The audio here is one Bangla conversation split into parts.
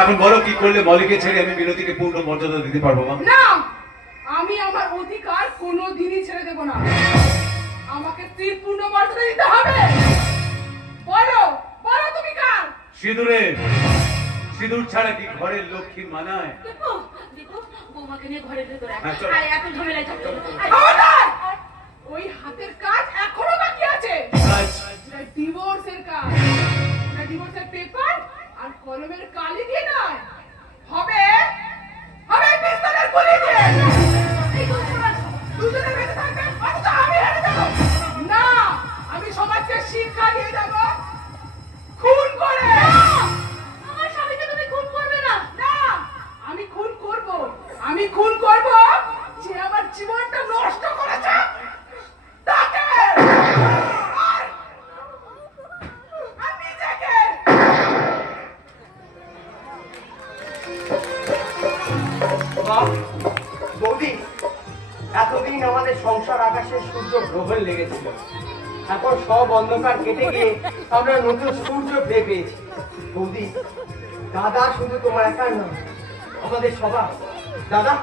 এখন বলো কি করলে মলিকে ছেড়ে আমি বিনোদিকে পূর্ণ মর্যাদা দিতে পারবো? মা না, আমি আমার অধিকার কোনোদিনই ছেড়ে দেব না। আমাকে স্ত্রীর পূর্ণ মর্যাদা দিতে হবে। বলো বলো তুমি কার? সিঁদুর ছাড়া কি ঘরের লক্ষ্মী মানায়? দেখো দেখো বৌমাকে নিয়ে ঘরের ভেতরে হ্যাঁ, চলো। এত ঝামেলায় থাকতে খবরদার! ওই হাতের কাজ এখনো বাকি আছে। আজ ডিভোর্সের কাজ, ডিভোর্সের পেপার আর কলমের কালি দিয়ে নয়, হবে হবে পিস্তলের গুলি দিয়ে। দুজনে বেঁচে থাকবে, অথচ আমি হেরে যাব। না, আমি সমাজকে শিক্ষা দিয়ে যাব খুন করে। আমার স্বামীকে তুমি খুন করবে না। না, আমি খুন করব। আমি খুন করব যে আমার জীবনটা নষ্ট করেছে তাকে। আর নিজেকে। বৌদি, এতদিন আমাদের সংসার আকাশে সূর্য গ্রহণ লেগেছিল, এখন সব অন্ধকার কেটে গিয়ে আমরা নতুন সূর্য পেয়েছি। বৌদি, দাদা শুধু তোমার একার নয়, আমাদের সবার। দাদা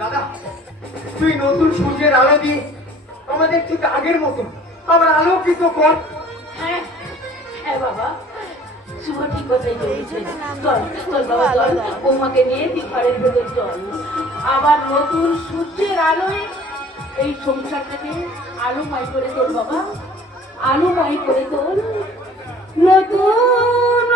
দাদা, তুই নতুন সূর্যের আলো দিয়ে আমাদের ঠিক আগের মতো আবার আলোকিত কর। হ্যাঁ হ্যাঁ বাবা, শুভ ঠিক কথাই বলেছে। চল চল বাবা, চল বৌমাকে নিয়ে তুই ঘরের ভেতর চল। আবার নতুন সূর্যের আলোয় এই সংসারটাকে আলোময় করে তোল বাবা, আলোময় করে তোল। নতুন